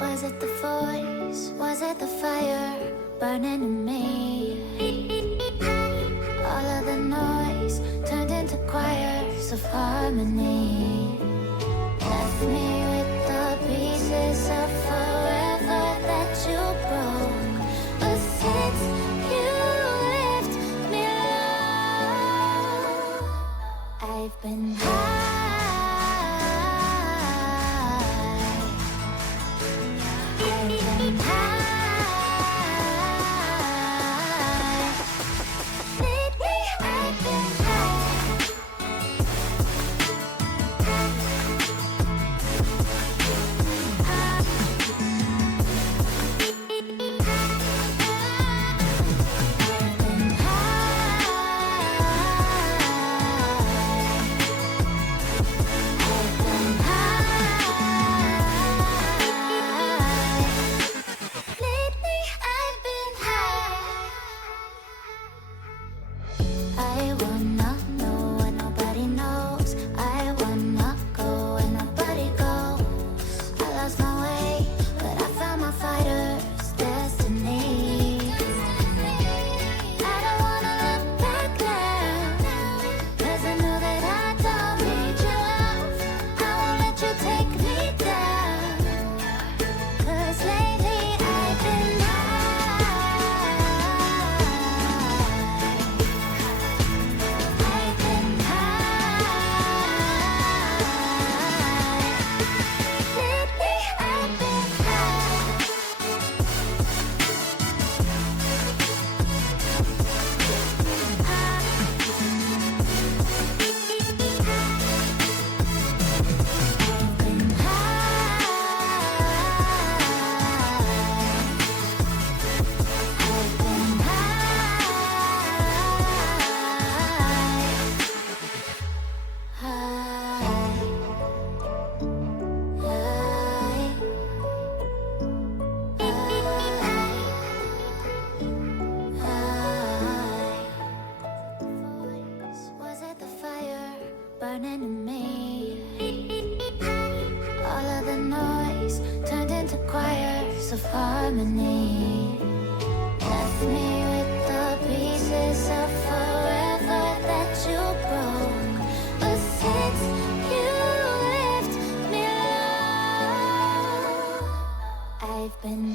Was it the voice? Was it the fire burning in me? All of the noise turned into choirs of harmony. Left me with the pieces of forever that you broke. But since you left me alone, I've been high. I wanna know what nobody knows. I wanna go where nobody goes. I lost my way, but I found my fighter's destiny. I don't wanna look back now, 'cause I know that I don't need your love. I won't let you take me down, 'cause lately I've been burning in me. All of the noise turned into choirs of harmony. Left me with the pieces of forever that you broke. But since you left me alone, I've been